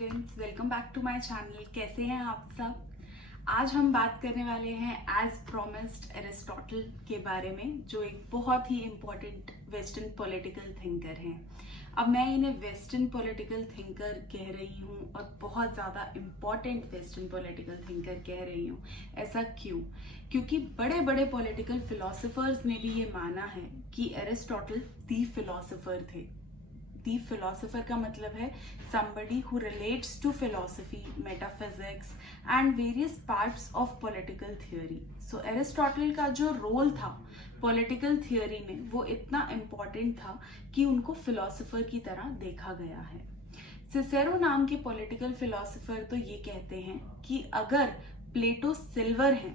Students, welcome back to my channel. कैसे हैं आप सब? आज हम बात करने वाले हैं एज प्रॉमिस्ड एरिस्टोटल के बारे में, जो एक बहुत ही इम्पोर्टेंट वेस्टर्न पॉलिटिकल थिंकर हैं। अब मैं इन्हें वेस्टर्न पॉलिटिकल थिंकर कह रही हूँ और बहुत ज़्यादा इम्पॉर्टेंट वेस्टर्न पॉलिटिकल थिंकर कह रही हूँ। ऐसा क्यों? क्योंकि बड़े बड़े पॉलिटिकल फिलोसोफर्स ने भी ये माना है कि एरिस्टोटल दी फिलोसोफर थे। दी फिलोसोफर का मतलब है somebody who relates to philosophy, metaphysics and various parts of political theory. So Aristotle का जो रोल था पॉलिटिकल थियोरी में वो इतना इम्पोर्टेंट था कि उनको फिलोसोफर की तरह देखा गया है। सिसेरो नाम के पॉलिटिकल फिलोसोफर तो ये कहते हैं कि अगर प्लेटो सिल्वर है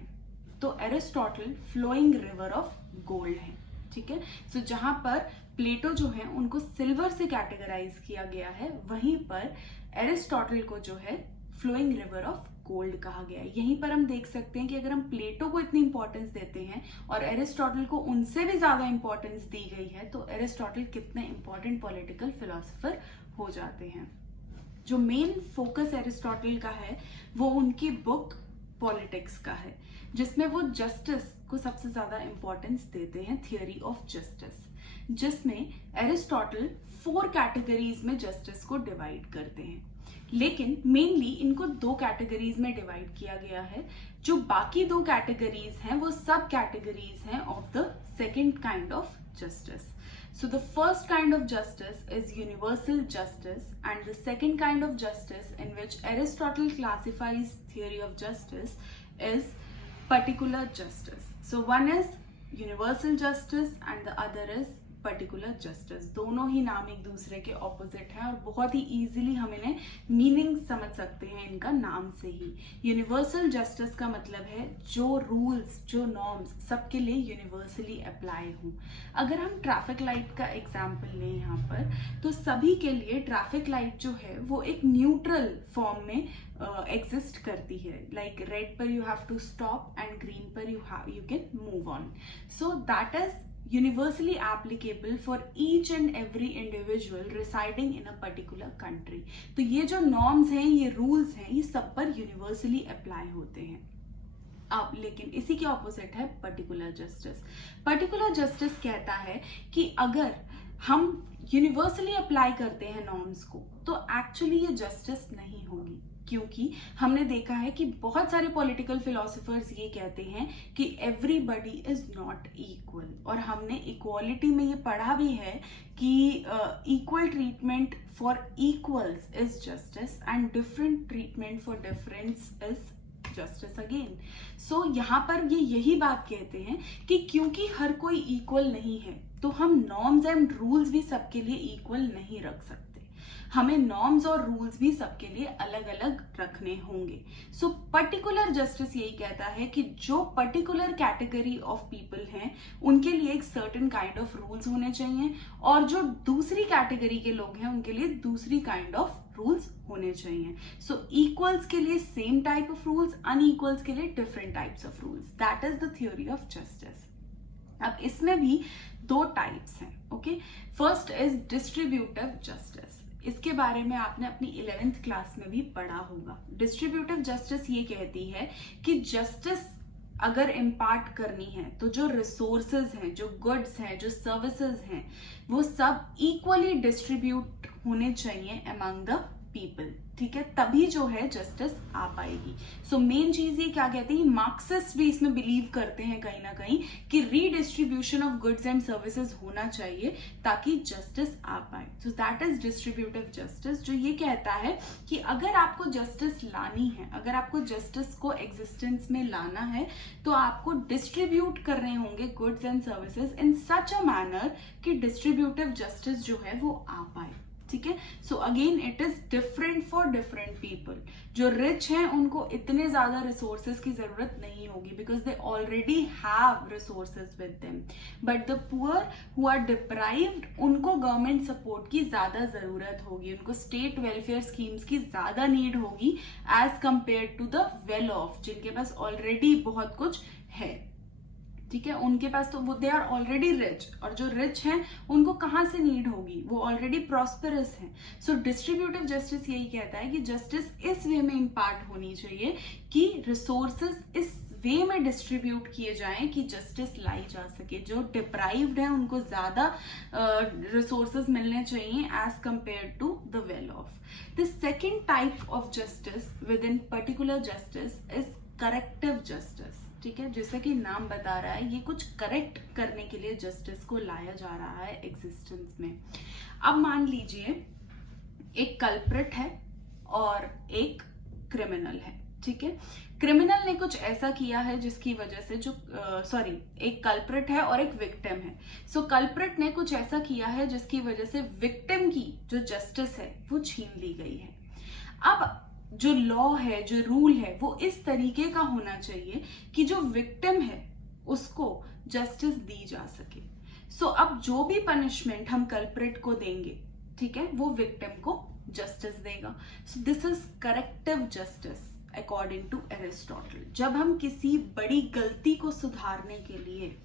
तो Aristotle flowing river of gold है। ठीक है, सो जहां पर प्लेटो जो है उनको सिल्वर से कैटेगराइज किया गया है, वहीं पर एरिस्टोटल को जो है फ्लोइंग रिवर ऑफ गोल्ड कहा गया है। यहीं पर हम देख सकते हैं कि अगर हम प्लेटो को इतनी इंपॉर्टेंस देते हैं और एरिस्टोटल को उनसे भी ज्यादा इंपॉर्टेंस दी गई है, तो एरिस्टोटल कितने इंपॉर्टेंट पॉलिटिकल फिलोसोफर हो जाते हैं। जो मेन फोकस एरिस्टोटल का है वो उनकी बुक पॉलिटिक्स का है, जिसमें वो जस्टिस को सबसे ज्यादा इंपॉर्टेंस देते हैं, थियोरी ऑफ जस्टिस, जिसमें एरिस्टोटल 4 कैटेगरीज में जस्टिस को डिवाइड करते हैं। लेकिन मेनली इनको 2 कैटेगरीज में डिवाइड किया गया है। जो बाकी 2 कैटेगरीज हैं वो सब कैटेगरीज हैं of the second kind of justice. So the first kind of justice is universal justice, and the second kind of justice in which Aristotle classifies theory of justice is particular justice. So one is universal justice and the other is particular justice. दोनों ही नाम एक दूसरे के opposite हैं और बहुत ही easily हम इन्हें मीनिंग समझ सकते हैं इनका नाम से ही। यूनिवर्सल जस्टिस का मतलब है जो रूल्स, जो नॉर्म्स सबके लिए यूनिवर्सली अप्लाई हों। अगर हम ट्रैफिक लाइट का एग्जाम्पल लें यहाँ पर, तो सभी के लिए ट्रैफिक लाइट जो है वो एक न्यूट्रल फॉर्म में एग्जिस्ट करती है। लाइक रेड पर you have to stop and green पर you can move on. So that is universally applicable for each and every individual residing in a particular country. तो ये जो norms हैं, ये rules हैं, ये सब पर universally apply होते हैं। अब लेकिन इसी के ऑपोजिट है पर्टिकुलर जस्टिस। पर्टिकुलर जस्टिस कहता है कि अगर हम यूनिवर्सली अप्लाई करते हैं नॉर्म्स को तो एक्चुअली ये जस्टिस नहीं होगी, क्योंकि हमने देखा है कि बहुत सारे पॉलिटिकल फिलोसोफर्स ये कहते हैं कि एवरीबडी इज नॉट इक्वल, और हमने इक्वालिटी में ये पढ़ा भी है कि equal treatment for equals is justice and different treatment for difference is justice again. So यहाँ पर ये यही बात कहते हैं कि क्योंकि हर कोई इक्वल नहीं है तो हम नॉर्म्स एंड रूल्स भी सबके लिए इक्वल नहीं रख सकते। हमें नॉर्म्स और रूल्स भी सबके लिए अलग अलग रखने होंगे। सो पर्टिकुलर जस्टिस यही कहता है कि जो पर्टिकुलर कैटेगरी ऑफ पीपल हैं उनके लिए एक सर्टेन काइंड ऑफ रूल्स होने चाहिए, और जो दूसरी कैटेगरी के लोग हैं उनके लिए दूसरी काइंड ऑफ रूल्स होने चाहिए। सो इक्वल्स के लिए सेम टाइप ऑफ रूल्स, अनइक्वल्स के लिए different types of rules. That is the theory of justice. अब इसमें भी 2 टाइप्स हैं। Okay, first is distributive justice. इसके बारे में आपने अपनी 11th क्लास में भी पढ़ा होगा। डिस्ट्रीब्यूटिव जस्टिस ये कहती है कि जस्टिस अगर इम्पार्ट करनी है तो जो रिसोर्सेज हैं, जो गुड्स हैं, जो सर्विसेज हैं, वो सब इक्वली डिस्ट्रीब्यूट होने चाहिए अमंग द पीपल। ठीक है, तभी जो है जस्टिस आ पाएगी। सो मेन चीज ये क्या कहते हैं, मार्क्सिस्ट भी इसमें बिलीव करते हैं कहीं ना कहीं कि redistribution of goods and services होना चाहिए ताकि जस्टिस आ पाए। सो दैट इज डिस्ट्रीब्यूटिव जस्टिस, जो ये कहता है कि अगर आपको जस्टिस लानी है, अगर आपको जस्टिस को एग्जिस्टेंस में लाना है, तो आपको डिस्ट्रीब्यूट करने होंगे goods and services in such a manner कि डिस्ट्रीब्यूटिव जस्टिस जो है वो आ पाए। ठीक है, so again it is different for different people. जो रिच हैं उनको इतने ज्यादा रिसोर्सेज की जरूरत नहीं होगी because they already have resources with them, but the poor who are deprived उनको गवर्नमेंट सपोर्ट की ज्यादा जरूरत होगी, उनको स्टेट वेलफेयर स्कीम्स की ज्यादा नीड होगी as compare to the well off, जिनके पास ऑलरेडी बहुत कुछ है। ठीक है, उनके पास तो वो दे आर ऑलरेडी रिच, और जो रिच हैं उनको कहाँ से नीड होगी, वो ऑलरेडी प्रॉस्पेरस हैं। सो डिस्ट्रीब्यूटिव जस्टिस यही कहता है कि जस्टिस इस वे में इम्पार्ट होनी चाहिए कि रिसोर्सेज इस वे में डिस्ट्रीब्यूट किए जाएं कि जस्टिस लाई जा सके। जो डिप्राइव्ड है उनको ज्यादा रिसोर्सेज मिलने चाहिए as compare to the well off. The second type of justice within particular justice is corrective justice. ठीक है, जैसा कि नाम बता रहा है, ये कुछ करेक्ट करने के लिए जस्टिस को लाया जा रहा है एग्जिस्टेंस में। अब मान लीजिए एक कल्प्रिट है और एक क्रिमिनल है। ठीक है, क्रिमिनल ने कुछ ऐसा किया है जिसकी वजह से एक कल्प्रिट है और एक विक्टिम है। सो कल्प्रिट ने कुछ ऐसा किया है जिसकी वजह से विक्टिम की जो जस्टिस है वो छीन ली गई है। अब जो लॉ है, जो रूल है, वो इस तरीके का होना चाहिए कि जो विक्टिम है उसको जस्टिस दी जा सके। सो अब जो भी पनिशमेंट हम कल्प्रिट को देंगे, ठीक है, वो विक्टिम को जस्टिस देगा। So this is corrective justice according to Aristotle. जब हम किसी बड़ी गलती को सुधारने के लिए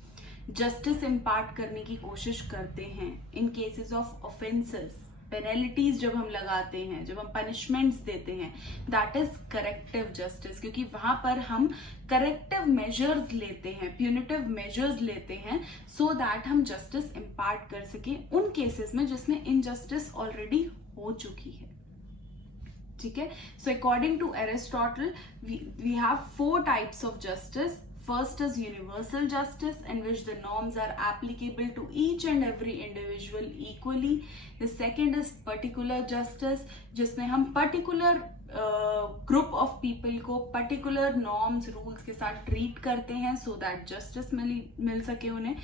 जस्टिस इम्पार्ट करने की कोशिश करते हैं, इन केसेस ऑफ ऑफेंसेस, पेनल्टीज जब हम लगाते हैं, जब हम पनिशमेंट्स देते हैं, दैट इज करेक्टिव जस्टिस, क्योंकि वहां पर हम करेक्टिव मेजर्स लेते हैं, प्यूनिटिव मेजर्स लेते हैं, सो दैट हम जस्टिस इम्पार्ट कर सके उन केसेस में जिसमें इनजस्टिस ऑलरेडी हो चुकी है। ठीक है, so according to Aristotle we have 4 types of justice. First is universal justice, in which the norms are applicable to each and every individual equally. The second is particular justice, जिसमें हम particular group of people को particular norms, rules के साथ treat करते हैं so that justice मिल सके उन्हें.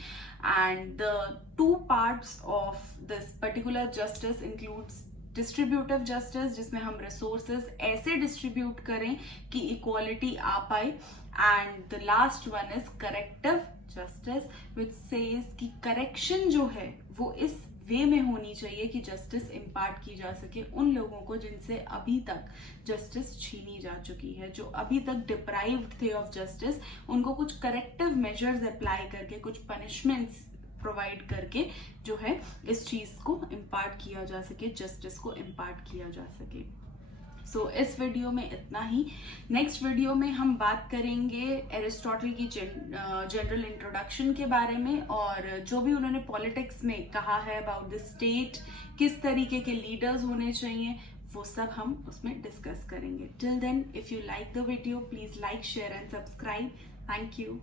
And the 2 parts of this particular justice includes distributive justice, जिसमें हम रिसोर्सेज ऐसे डिस्ट्रीब्यूट करें कि इक्वालिटी आ पाए, and the last one is corrective justice, which says कि करेक्शन जो है वो इस वे में होनी चाहिए कि जस्टिस इम्पार्ट की जा सके उन लोगों को जिनसे अभी तक जस्टिस छीनी जा चुकी है, जो अभी तक डिप्राइव्ड थे ऑफ जस्टिस, उनको कुछ करेक्टिव मेजर्स अप्लाई करके, कुछ पनिशमेंट्स प्रोवाइड करके जो है इस चीज को इम्पार्ट किया जा सके, जस्टिस को इम्पार्ट किया जा सके। सो इस वीडियो में इतना ही। नेक्स्ट वीडियो में हम बात करेंगे एरिस्टोटल की जनरल इंट्रोडक्शन के बारे में, और जो भी उन्होंने पॉलिटिक्स में कहा है अबाउट द स्टेट, किस तरीके के लीडर्स होने चाहिए, वो सब हम उसमें डिस्कस करेंगे। Till then, if you like the video, please like, share and subscribe. Thank you.